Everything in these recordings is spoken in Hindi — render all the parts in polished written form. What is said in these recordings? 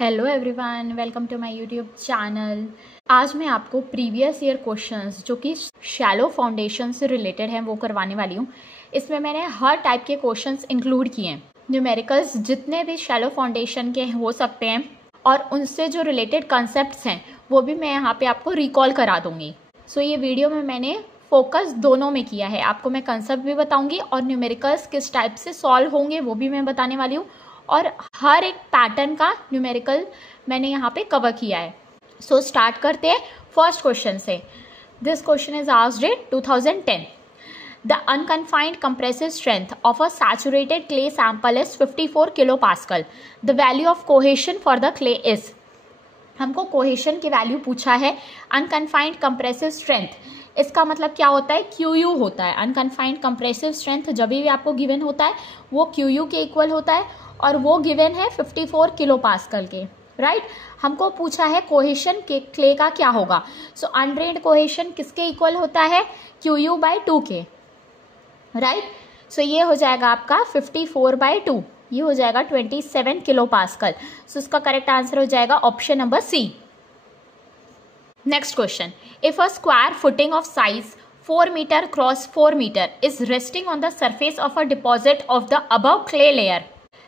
Hello everyone, welcome to my YouTube channel. आज मैं आपको प्रीवियस ईयर क्वेश्चंस जो कि शैलो फाउंडेशन से रिलेटेड हैं वो करवाने वाली हूँ। इसमें मैंने हर टाइप के क्वेश्चंस इंक्लूड किए हैं। न्यूमेरिकल्स जितने भी शैलो फाउंडेशन के हो सकते हैं और उनसे जो रिलेटेड कॉन्सेप्ट्स हैं वो भी मैं यहाँ पे आपको रिकॉल करा दूँगी। सो ये वीडियो में मैंने फोकस दोनों में किया है। आपको मैं कंसेप्ट भी बताऊँगी और न्यूमेरिकल्स किस टाइप से सॉल्व होंगे वो भी मैं बताने वाली हूँ, और हर एक पैटर्न का न्यूमेरिकल मैंने यहाँ पे कवर किया है। सो स्टार्ट करते हैं फर्स्ट क्वेश्चन से। This question is asked in 2010। The unconfined compressive strength of a saturated clay sample is 54 kPa. The value of cohesion for the clay is. हमको कोहेशन की वैल्यू पूछा है। अनकन्फाइंड कंप्रेसिव स्ट्रेंथ, इसका मतलब क्या होता है? QU होता है। अनकन्फाइंड कंप्रेसिव स्ट्रेंथ जब भी आपको गिवन होता है वो QU के इक्वल होता है, और वो गिवन है 54 kPa के, राइट। हमको पूछा है कोहेशन के क्ले का क्या होगा। सो अनड्रेन्ड कोहेशन किसके इक्वल होता है? QU/2 के, राइट। सो ये हो जाएगा आपका 54/2, ये हो जाएगा 27 kPa। सो इसका करेक्ट आंसर हो जाएगा option number C. Next question. If a square footing of size 4 meter cross 4 meter is resting on the surface of a deposit of the above clay layer,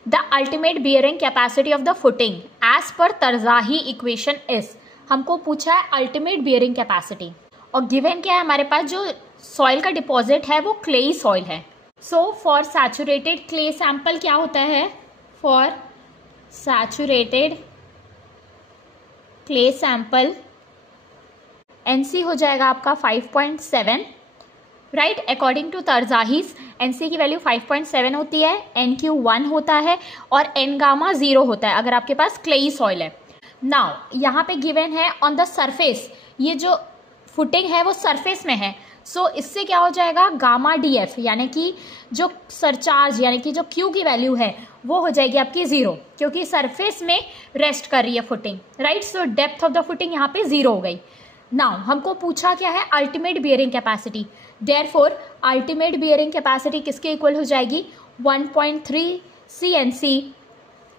the ultimate bearing capacity of the footing as per Terzaghi equation is। हमको पूछा है अल्टीमेट बियरिंग कैपेसिटी, और गिवन क्या है हमारे पास? जो सॉइल का डिपॉजिट है वो क्लेई सॉइल है। So for saturated clay sample क्या होता है? For saturated clay sample NC हो जाएगा आपका 5.7, राइट। अकॉर्डिंग टू तरज़ाहीस एनसी की वैल्यू 5.7 होती है, एनक्यू 1 होता है और एन गामा 0 होता है अगर आपके पास क्लेई सॉइल है। नाउ यहाँ पे गिवन है ऑन द सरफेस, ये जो फुटिंग है वो सरफेस में है। सो इससे क्या हो जाएगा? गामा DF, यानी कि जो सरचार्ज यानी कि जो Q की वैल्यू है वो हो जाएगी आपकी 0, क्योंकि सरफेस में रेस्ट कर रही है footing, right. So depth of the footing यहाँ पे 0 हो गई। नाउ हमको पूछा क्या है? Ultimate bearing capacity. Therefore ultimate bearing capacity किसके इक्वल हो जाएगी? 1.3 CNC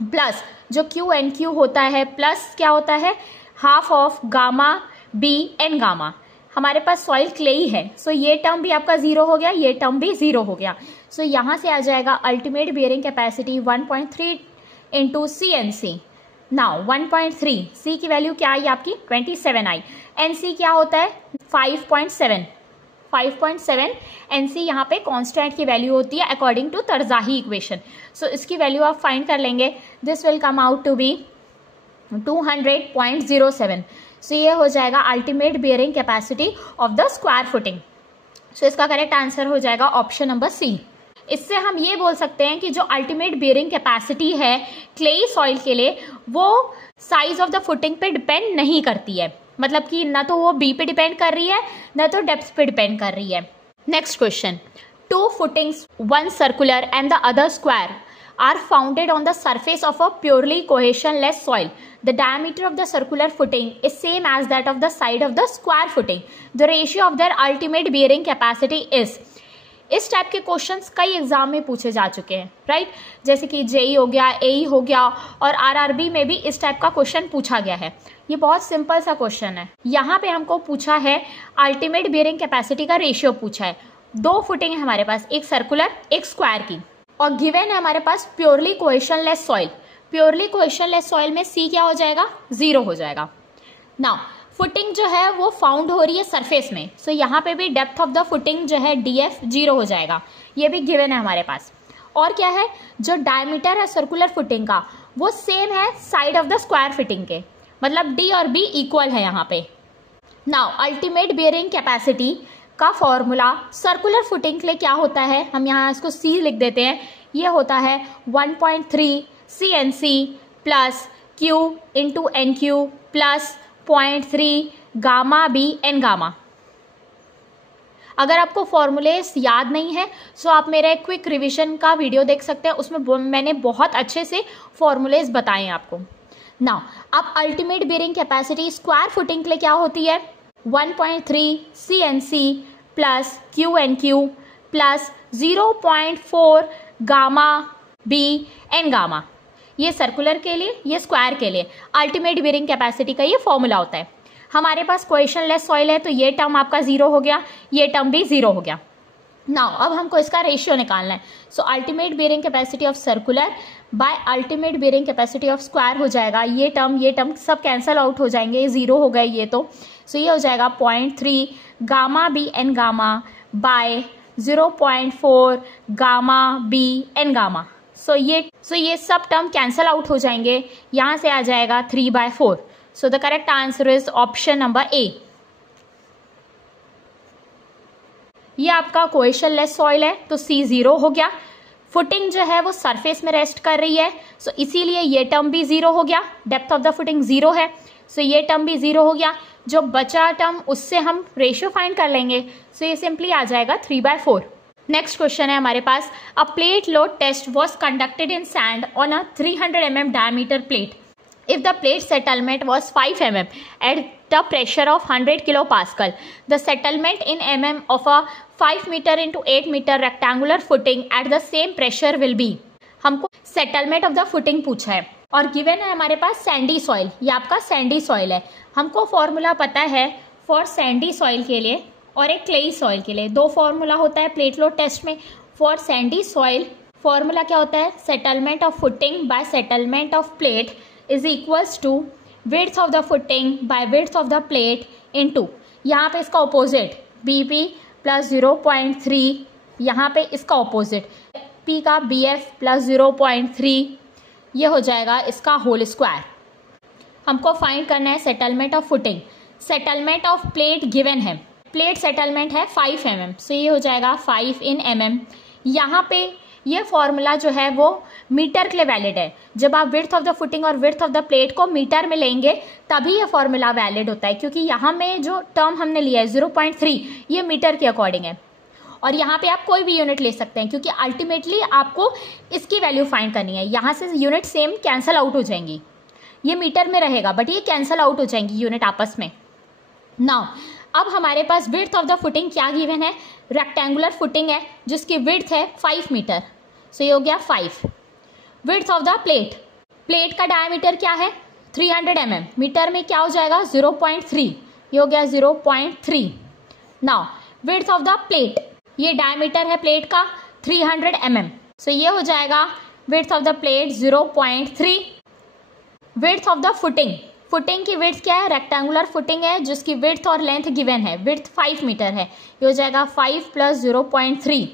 प्लस जो QNQ होता है प्लस क्या होता है? Half of gamma B N gamma. हमारे पास सॉइल क्लेई है, सो ये टर्म भी आपका 0 हो गया, ये टर्म भी 0 हो गया। सो यहाँ से आ जाएगा ultimate bearing capacity 1.3 into CNC। Now 1.3 C की वैल्यू क्या आई आपकी? 27 आई। NC क्या होता है? 5.7 NC यहाँ पे कांस्टेंट की वैल्यू होती है according to Terzaghi equation. So इसकी वैल्यू आप फाइंड कर लेंगे। This will come out to be 200.07। So ये हो जाएगा ultimate bearing capacity of the square footing. So इसका करेक्ट आंसर हो जाएगा ऑप्शन नंबर सी। इससे हम ये बोल सकते हैं कि जो अल्टीमेट बियरिंग कैपेसिटी है क्लेई सॉइल के लिए वो साइज ऑफ द फुटिंग पे डिपेंड नहीं करती है, मतलब कि ना तो वो बी पे डिपेंड कर रही है ना तो डेप्थ पे डिपेंड कर रही है। Next question. 2 footings, one circular and the other square, are founded on the surface of a purely cohesionless soil. The diameter of the circular footing is same as that of the side of the square footing. The ratio of their ultimate bearing capacity is। इस टाइप के क्वेश्चंस कई एग्जाम में पूछे जा चुके हैं, राइट। जैसे कि जेई हो गया, एई हो गया, और आरआरबी में भी इस टाइप का क्वेश्चन पूछा गया है। ये बहुत सिंपल सा क्वेश्चन है। यहाँ पे हमको पूछा है अल्टीमेट बियरिंग कैपेसिटी का रेशियो पूछा है। 2 फुटिंग है हमारे पास, एक सर्कुलर एक स्क्वायर की, और गिवन है हमारे पास प्योरली कोहेशनलेस सॉइल। प्योरली कोहेशनलेस सॉइल में C क्या हो जाएगा? 0 हो जाएगा। नाउ फुटिंग जो है वो फाउंड हो रही है सरफेस में, सो यहाँ पे भी डेप्थ ऑफ द फुटिंग जो है DF 0 हो जाएगा, ये भी गिवन है हमारे पास। और क्या है? जो डायमीटर है सर्कुलर फुटिंग का वो सेम है side of the square footing के, मतलब D और B इक्वल है यहाँ पे। नाउ अल्टीमेट बियरिंग कैपेसिटी का फॉर्मूला सर्कुलर फुटिंग के लिए क्या होता है? हम यहाँ इसको C लिख देते हैं। ये होता है 1.3 CNC plus Q into NQ plus 0.3 gamma B N gamma. अगर आपको फॉर्मूलेस याद नहीं है सो आप मेरा क्विक रिवीजन का वीडियो देख सकते हैं, उसमें मैंने बहुत अच्छे से फॉर्मूलेस बताए आपको। नाउ अब ultimate bearing capacity square footing के लिए क्या होती है? 1.3 CNC plus QNQ plus 0.4 gamma B N gamma. ये सर्कुलर के लिए, ये स्क्वायर के लिए अल्टीमेट बेयरिंग कैपेसिटी का ये फॉर्मूला होता है। हमारे पास क्वेश्चनलेस सॉइल है तो ये टर्म आपका 0 हो गया, ये टर्म भी 0 हो गया। नाउ अब हमको इसका रेशियो निकालना है। So ultimate bearing capacity of circular by ultimate bearing capacity of square हो जाएगा, ये टर्म सब कैंसल आउट हो जाएंगे, ये 0 हो गए ये तो। सो ये हो जाएगा 0.3 gamma B N gamma by 0.4 gamma B N gamma. So ये सब टर्म कैंसल आउट हो जाएंगे, यहाँ से आ जाएगा 3/4। So the correct answer is option number A. ये आपका क्वेश्चनलेस सॉइल है तो C 0 हो गया। फुटिंग जो है वो सरफेस में रेस्ट कर रही है, सो इसीलिए ये टर्म भी 0 हो गया। डेप्थ ऑफ द फुटिंग 0 है, सो ये टर्म भी 0 हो गया। जो बचा टर्म उससे हम रेशियो फाइंड कर लेंगे, सो ये सिंपली आ जाएगा 3/4। नेक्स्ट क्वेश्चन है हमारे पास, a plate load test was conducted in sand on a 300 mm diameter plate. If the plate settlement was 5 mm at the pressure of 100 kilopascal, the settlement in mm of a 5 meter into 8 meter rectangular footing at the same pressure will be। हमको settlement of the footing पूछा है और given है हमारे पास सैंडी सॉइल, ये आपका सैंडी सॉइल है। हमको फॉर्मूला पता है फॉर सैंडी सॉइल के लिए और एक क्लेई सॉइल के लिए। दो फॉर्मूला होता है प्लेट लोड टेस्ट में। फॉर सैंडी सॉइल फॉर्मूला क्या होता है, settlement of footing by settlement of plate is equals to width of the footing by width of the plate into, यहाँ पे इसका ऑपोजिट BP प्लस 0.3, यहाँ पे इसका ऑपोजिट P का BF प्लस 0.3, ये हो जाएगा इसका होल स्क्वायर। हमको फाइंड करना है settlement of footing. Settlement of plate given है, प्लेट सेटलमेंट है 5 mm, सो ये हो जाएगा 5 in mm। यहाँ पे ये फॉर्मूला जो है वो मीटर के लिए वैलिड है। जब आप विड्थ ऑफ द फुटिंग और विड्थ ऑफ द प्लेट को मीटर में लेंगे तभी ये फॉर्मूला वैलिड होता है, क्योंकि यहाँ में जो टर्म हमने लिया है 0.3 ये मीटर के अकॉर्डिंग है। और यहाँ पे आप कोई भी यूनिट ले सकते हैं, क्योंकि अल्टीमेटली आपको इसकी वैल्यू फाइंड करनी है। यहाँ से यूनिट सेम कैंसल आउट हो जाएंगी, ये मीटर में रहेगा बट ये कैंसल आउट हो जाएंगी यूनिट आपस में। नाउ अब हमारे पास विड्थ ऑफ द फुटिंग क्या गिवन है, रेक्टेंगुलर फुटिंग है जिसकी विड्थ है 5 मीटर, सो ये हो गया 5। Width of the plate, plate का डायमीटर क्या है 300 mm, मीटर में क्या हो जाएगा 0.3, ये हो गया 0.3। Now width of the plate, ये डायमीटर है प्लेट का 300 mm, सो ये हो जाएगा width of the plate 0.3। Width of the footing, footing की विड्थ क्या है, रेक्टेंगुलर फुटिंग है जिसकी विड्थ और लेंथ गिवन है, विड्थ 5 मीटर है, ये हो जाएगा 5 प्लस 0.3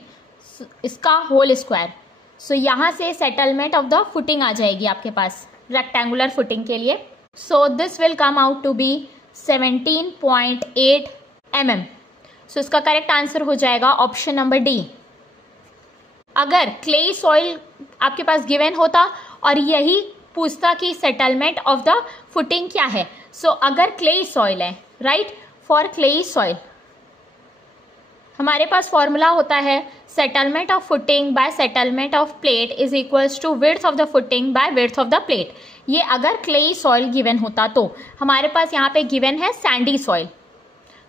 इसका होल स्क्वायर। सो यहाँ से सेटलमेंट ऑफ द फुटिंग आ जाएगी आपके पास रेक्टेंगुलर फुटिंग के लिए। So this will come out to be 17.8 mm। So इसका करेक्ट आंसर हो जाएगा ऑप्शन नंबर डी। अगर क्लेई सॉइल आपके पास गिवन होता और यही पूछता कि सेटलमेंट ऑफ द फुटिंग क्या है, सो अगर क्लेई सॉइल है, राइट, फॉर क्लेई सॉइल हमारे पास फॉर्मूला होता है settlement of footing by settlement of plate is equals to width of the footing by width of the plate. ये अगर क्लेई सॉइल गिवन होता तो हमारे पास यहाँ पे गिवन है सैंडी सॉइल,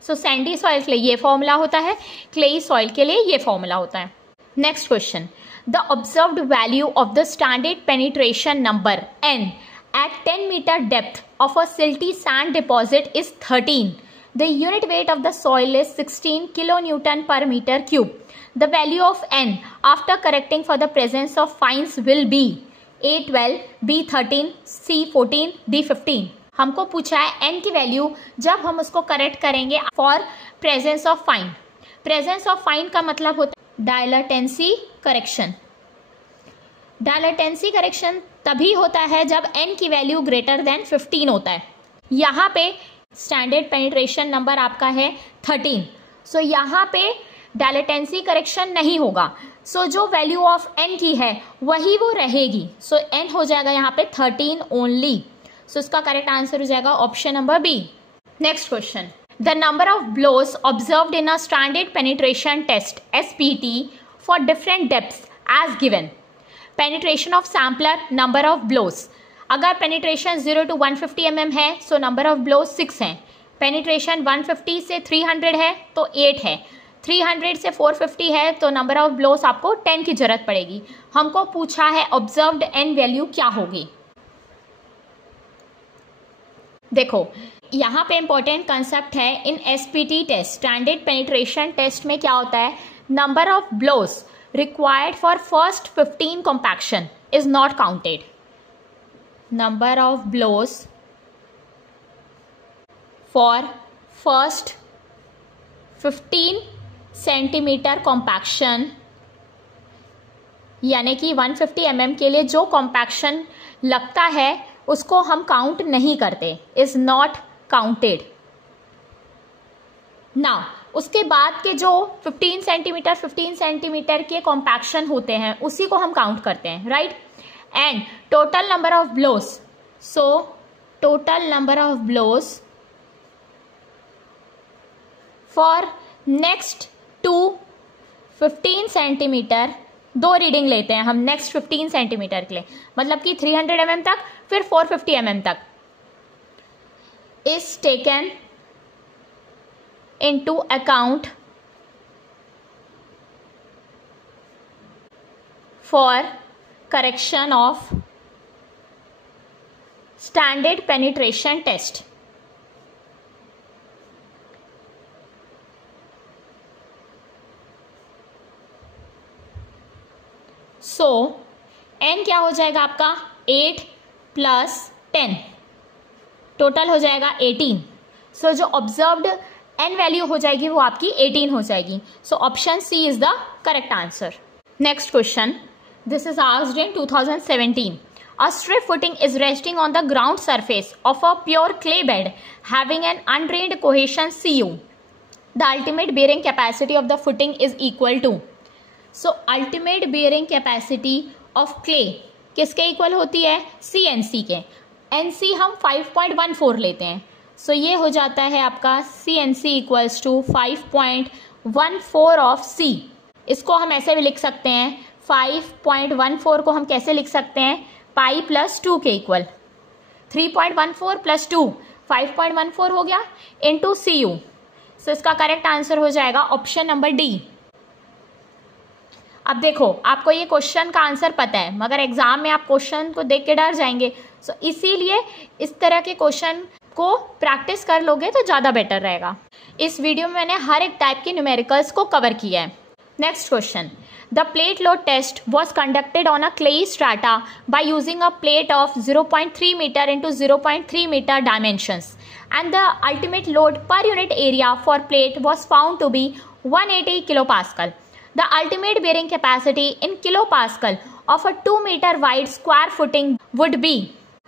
सो सैंडी सॉइल के लिए ये फॉर्मूला होता है, क्लेई सॉइल के लिए ये फॉर्मूला होता है। Next question, the observed value of the standard penetration number n at 10 meter depth of a silty sand deposit is 13. The unit weight of the soil is 16 kilonewton per meter cube. The value of n after correcting for the presence of fines will be A12, B13, C14, D15. हमको पूछा है n की वैल्यू जब हम उसको करेक्ट करेंगे for presence of fine. Presence of fine का मतलब होता है डायलेटेंसी करेक्शन। डायलेटेंसी करेक्शन तभी होता है जब n की वैल्यू ग्रेटर देन 15 होता है। यहाँ पे स्टैंडर्ड पेनिट्रेशन नंबर आपका है 13, सो यहाँ पे डायलेटेंसी करेक्शन नहीं होगा, सो जो वैल्यू ऑफ n की है वही वो रहेगी, सो n हो जाएगा यहाँ पे 13 ओनली। सो इसका करेक्ट आंसर हो जाएगा option number B. Next question, the number of blows observed in a standard penetration test SPT for different depths as given. Penetration of sampler, number of blows, अगर पेनिट्रेशन 0 to 150 mm है सो नंबर ऑफ ब्लोस 6 हैं। पेनिट्रेशन 150 से 300 है तो 8 है। 300 से 450 है तो नंबर ऑफ ब्लोस आपको 10 की जरूरत पड़ेगी। हमको पूछा है ऑब्जर्व्ड एन वैल्यू क्या होगी। देखो यहाँ पे इंपॉर्टेंट कंसेप्ट है in SPT test, standard penetration test में क्या होता है, number of blows required for first 15 compaction is not counted. Number of blows for first 15 centimetre compaction, यानी कि 150 mm के लिए जो कॉम्पैक्शन लगता है उसको हम काउंट नहीं करते, इज नॉट काउंटेड। नाउ उसके बाद के जो 15 सेंटीमीटर के कॉम्पैक्शन होते हैं उसी को हम काउंट करते हैं, right. And total number of blows, so total number of blows for next to 15 centimetre, दो रीडिंग लेते हैं हम नेक्स्ट 15 सेंटीमीटर के लिए, मतलब कि 300 mm तक फिर 450 mm तक, is taken into account for correction of standard penetration test. So n क्या हो जाएगा आपका 8 + 10, टोटल हो जाएगा 18। सो जो ऑब्जर्व्ड एन वैल्यू हो जाएगी वो आपकी 18 हो जाएगी। So option C is the correct answer. Next question, this is asked in 2017। A strip footing is resting on the ground surface of a pure clay bed having an undrained cohesion Cu. The ultimate bearing capacity of the footing is equal to. So ultimate bearing capacity of clay किसके इक्वल होती है, CNC के। NC हम 5.14 लेते हैं, सो ये हो जाता है आपका CNC equals to 5.14 of C। इसको हम ऐसे भी लिख सकते हैं, 5.14 को हम कैसे लिख सकते हैं, पाई + 2 के इक्वल। 3.14 + 2 5.14 हो गया इंटू CU। सो इसका करेक्ट आंसर हो जाएगा ऑप्शन नंबर डी। अब देखो आपको ये क्वेश्चन का आंसर पता है मगर एग्जाम में आप क्वेश्चन को देख के डर जाएंगे, सो इसीलिए इस तरह के क्वेश्चन को प्रैक्टिस कर लोगे तो ज़्यादा बेटर रहेगा। इस वीडियो में मैंने हर एक टाइप के न्यूमेरिकल्स को कवर किया है। Next question, the plate load test was conducted on a clayey strata by using a plate of 0.3 metre into 0.3 metre dimensions and the ultimate load per unit area for plate was found to be 180 kilopascal. The ultimate bearing capacity in kilopascal of a 2 meter wide square footing would be.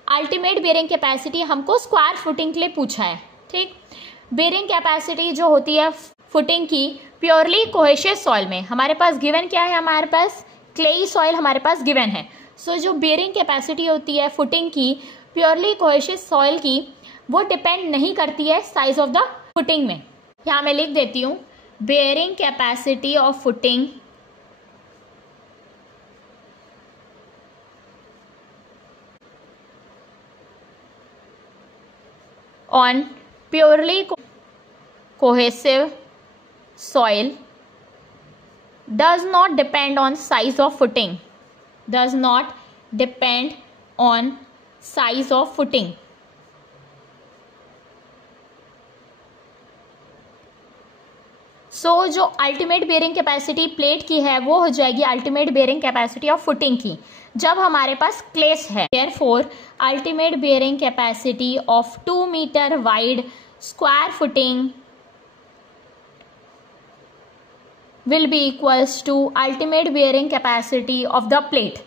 Ultimate bearing capacity हमको स्क्वायर फुटिंग के लिए पूछा है, ठीक। बेयरिंग कैपेसिटी जो होती है फुटिंग की प्योरली कोहेशियस सॉइल में, हमारे पास गिवन क्या है, हमारे पास क्लेई सॉइल हमारे पास गिवन है। सो जो बेयरिंग कैपेसिटी होती है फुटिंग की प्योरली कोहेशियस सॉइल की, वो डिपेंड नहीं करती है साइज ऑफ द फुटिंग में। यहाँ मैं लिख देती हूँ, bearing capacity of footing on purely cohesive soil does not depend on size of footing, does not depend on size of footing. सो जो अल्टीमेट बेयरिंग कैपेसिटी प्लेट की है वो हो जाएगी ultimate bearing capacity of footing की जब हमारे पास क्लेस है। Therefore ultimate bearing capacity of 2 metre wide square footing will be equals to ultimate bearing capacity of the plate.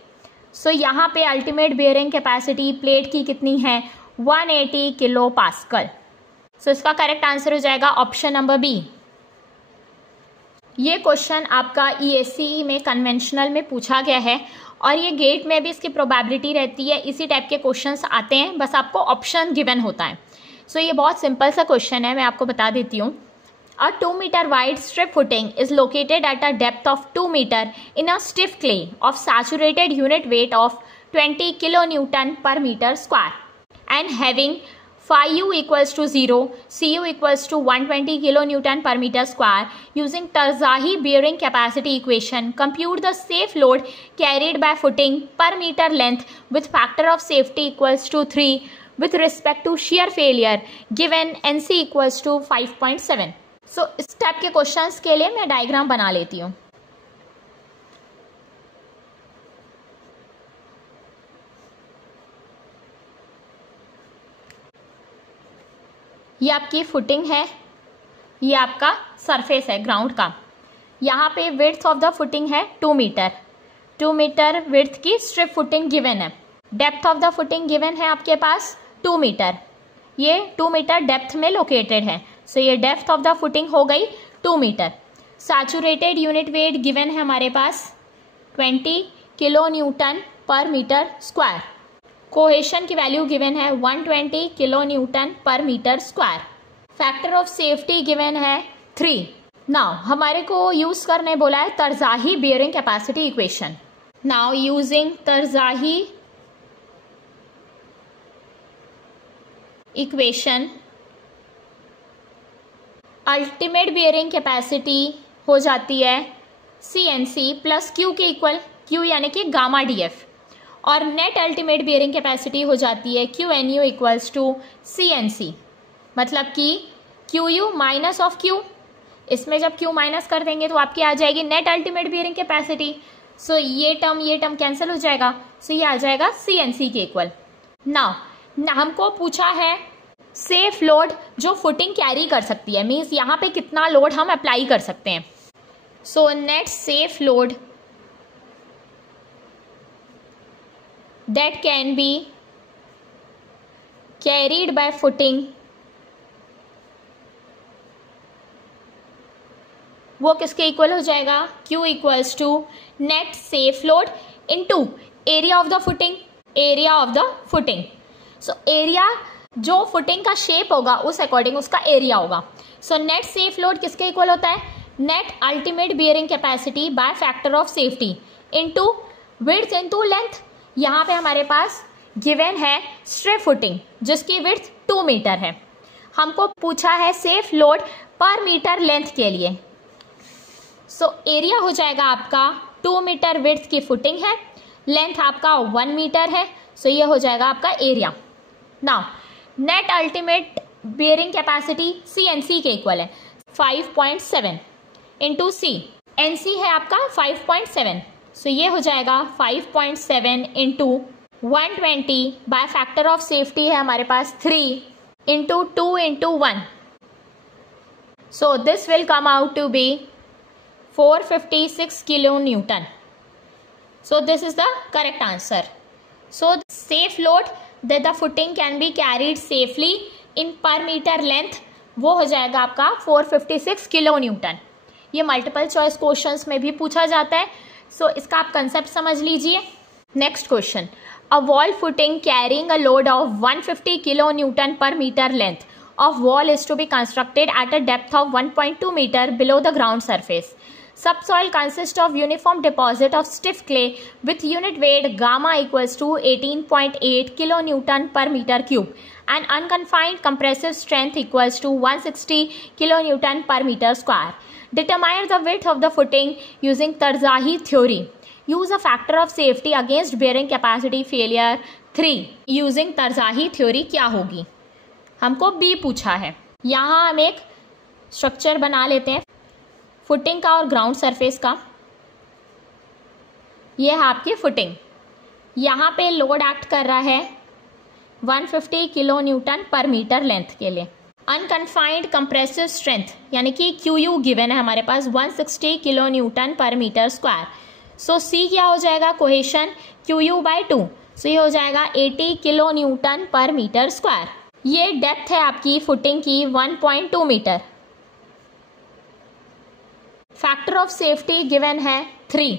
So यहाँ पे ultimate bearing capacity प्लेट की कितनी है, 180 किलो पास्कल। सो इसका करेक्ट आंसर हो जाएगा ऑप्शन नंबर बी। ये क्वेश्चन आपका ESCE में कन्वेंशनल में पूछा गया है और ये गेट में भी इसकी प्रोबेबिलिटी रहती है, इसी टाइप के क्वेश्चंस आते हैं, बस आपको ऑप्शन गिवन होता है। सो ये बहुत सिंपल सा क्वेश्चन है, मैं आपको बता देती हूँ। A 2 meter wide strip footing is located at a depth of 2 meter in a stiff clay of saturated unit weight of 20 kilonewton per meter square and having phi-u equals to 0, cu equals to 120 kilonewton per meter square. Using Tarzahi bearing capacity equation, compute the safe load carried by footing per meter length with factor of safety equals to 3 with respect to shear failure given NC equals to 5.7. So इस टाइप के क्वेश्चंस के लिए मैं डायग्राम बना लेती हूँ. ये आपकी फुटिंग है, ये आपका सरफेस है ग्राउंड का. यहाँ पे विड्थ ऑफ द फुटिंग है 2 मीटर. 2 मीटर विड्थ की स्ट्रिप फुटिंग गिवन है. Depth of the footing given है आपके पास 2 मीटर. ये 2 मीटर डेप्थ में लोकेटेड है. सो ये डेप्थ ऑफ द फुटिंग हो गई 2 metre. Saturated unit weight given है हमारे पास 20 kilo newton per metre square. Cohesion की वैल्यू गिवन है 120 kilo newton per metre square. Factor of safety given है 3. नाउ हमारे को यूज करने बोला है Terzaghi bearing capacity equation. Now using Terzaghi equation, ultimate bearing capacity हो जाती है CNC प्लस Q के इक्वल. Q यानी कि गामा DF, और नेट अल्टीमेट बेयरिंग कैपेसिटी हो जाती है QNU इक्वल्स टू CNC. मतलब कि QU माइनस ऑफ Q. इसमें जब Q माइनस कर देंगे तो आपकी आ जाएगी नेट अल्टीमेट बेयरिंग कैपेसिटी. सो ये टर्म कैंसिल हो जाएगा. सो ये आ जाएगा CNC के इक्वल. नाउ हमको पूछा है सेफ लोड जो फुटिंग कैरी कर सकती है, मीन्स यहाँ पे कितना लोड हम अप्लाई कर सकते हैं. सो net safe load that can be carried by footing, वो किसके इक्वल हो जाएगा? Q equals to net safe load into area of the footing. Area of the footing. So area जो फुटिंग का शेप होगा उस अकॉर्डिंग उसका एरिया होगा. सो नेट सेफ लोड किसके इक्वल होता है? Net ultimate bearing capacity by factor of safety into width into length. यहाँ पे हमारे पास गिवन है स्ट्रिप फुटिंग जिसकी विड्थ 2 मीटर है. हमको पूछा है safe load per metre length के लिए. सो एरिया हो जाएगा आपका 2 मीटर विड्थ की फुटिंग है, लेंथ आपका 1 मीटर है. सो ये हो जाएगा आपका area. Now net ultimate bearing capacity CNC के इक्वल है 5.7 इंटू C. NC है आपका 5.7. सो ये हो जाएगा 5.7 into 120 by factor of safety है हमारे पास 3 into 2 into 1. So this will come out to be 456 kilo newton. So this is the correct answer. So safe load that the footing can be carried safely in per metre length वो हो जाएगा आपका 456 किलो न्यूटन. ये मल्टीपल चॉइस क्वेश्चंस में भी पूछा जाता है. सो इसका आप कंसेप्ट समझ लीजिए. Next question, a wall footing carrying a load of 150 kilo newton per metre length of wall is to be constructed at a depth of 1.2 metre below the ground surface. Subsoil consists of uniform deposit of stiff clay with unit weight gamma equals to 18.8 kilonewton per meter cube and unconfined compressive strength equals to 160 kilonewton per meter square. Determine the width of the footing using Tarzahi theory. Use a factor of safety against bearing capacity failure 3. Using Tarzahi theory क्या होगी? हमको B पूछा है. यहाँ हम एक स्ट्रक्चर बना लेते हैं फुटिंग का और ग्राउंड सरफेस का. ये है आपकी फुटिंग. यहाँ पे लोड एक्ट कर रहा है 150 kilo newton per metre length के लिए. अनकन्फाइंड कंप्रेसिव स्ट्रेंथ यानी कि QU गिवन है हमारे पास 160 kilo newton per metre square. सो C क्या हो जाएगा? Cohesion QU/2. सो ये हो जाएगा 80 kilo newton per metre square. ये डेप्थ है आपकी फुटिंग की 1.2 metre. Factor of safety given है 3.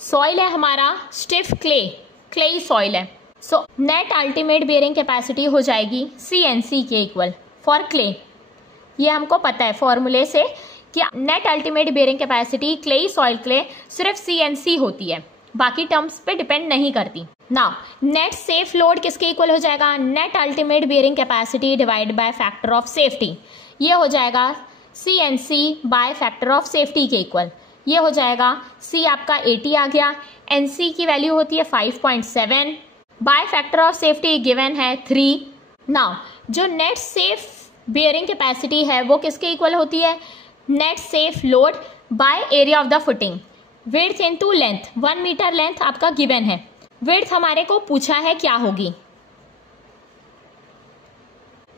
सॉइल है हमारा स्टिफ क्लेई सॉइल है. So net ultimate bearing capacity हो जाएगी CNC के इक्वल फॉर क्ले. ये हमको पता है फॉर्मूले से कि net ultimate bearing capacity clayey soil के लिए सिर्फ CNC होती है, बाकी टर्म्स पे डिपेंड नहीं करती. नाउ नेट सेफ लोड किसके इक्वल हो जाएगा, net ultimate bearing capacity divide by factor of safety, ये हो जाएगा CNC bye factor of safety के इक्वल, ये हो जाएगा C आपका 80 आ गया, NC की वैल्यू होती है 5.7, bye factor of safety given है 3। नाउ जो नेट सेफ बियरिंग कैपेसिटी है वो किसके इक्वल होती है, net safe load by area of the footing, width into length, 1 metre length आपका गिवन है, विड्थ हमारे को पूछा है क्या होगी,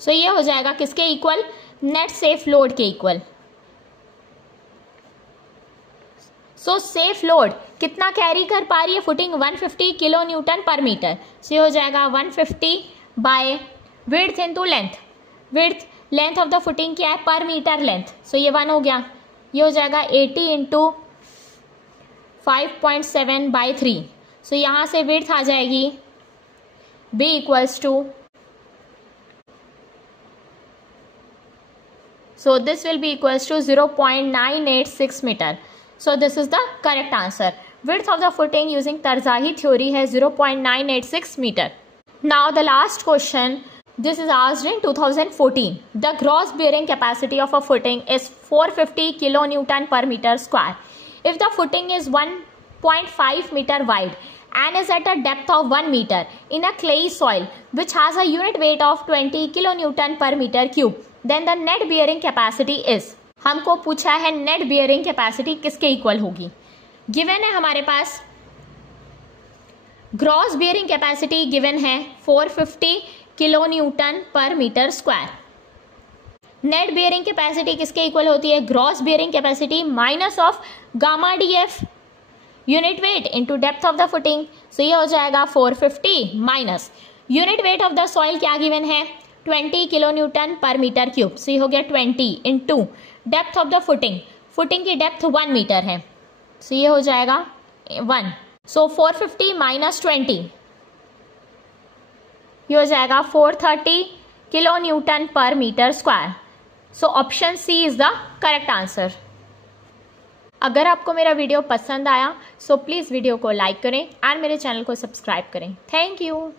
सो ये हो जाएगा किसके इक्वल, नेट सेफ लोड के इक्वल। सो सेफ लोड कितना कैरी कर पा रही है footing, 150 kilo newton per metre, so ये हो जाएगा 150 by width into length, width length of the footing क्या है पर मीटर लेंथ, सो ये 1 हो गया, ये हो जाएगा 80 इंटू 5.7 बाई 3, सो यहाँ से विड्थ आ जाएगी B equals to, so this will be equals to 0.986 meter. So this is the correct answer. Width of the footing using Tarzahi theory है 0.986 meter. Now the last question, this is asked in 2014. The gross bearing capacity of a footing is 450 kilonewton per meter square. If the footing is 1.5 meter wide and is at a depth of 1 meter in a clayey soil which has a unit weight of 20 kilonewton per meter cube, then the net bearing capacity is, हमको पूछा है नेट बियरिंग कैपेसिटी किसके इक्वल होगी, गिवन है हमारे पास ग्रॉस बियरिंग कैपेसिटी गिवन है 450 kilo newton per metre square, net bearing capacity किसके इक्वल होती है, gross bearing capacity minus of gamma DF unit weight into depth of the footing, so ये हो जाएगा 450 minus unit weight of the soil क्या गिवन है 20 kilo newton per metre cube, so ये हो गया 20 into depth of the footing, footing की डेप्थ 1 मीटर है, सो ये हो जाएगा 1, सो 450 माइनस 20 ये हो जाएगा 430 kilo newton per metre square, so option C is the correct answer. अगर आपको मेरा वीडियो पसंद आया सो प्लीज़ वीडियो को लाइक करें एंड मेरे चैनल को सब्सक्राइब करें। Thank you.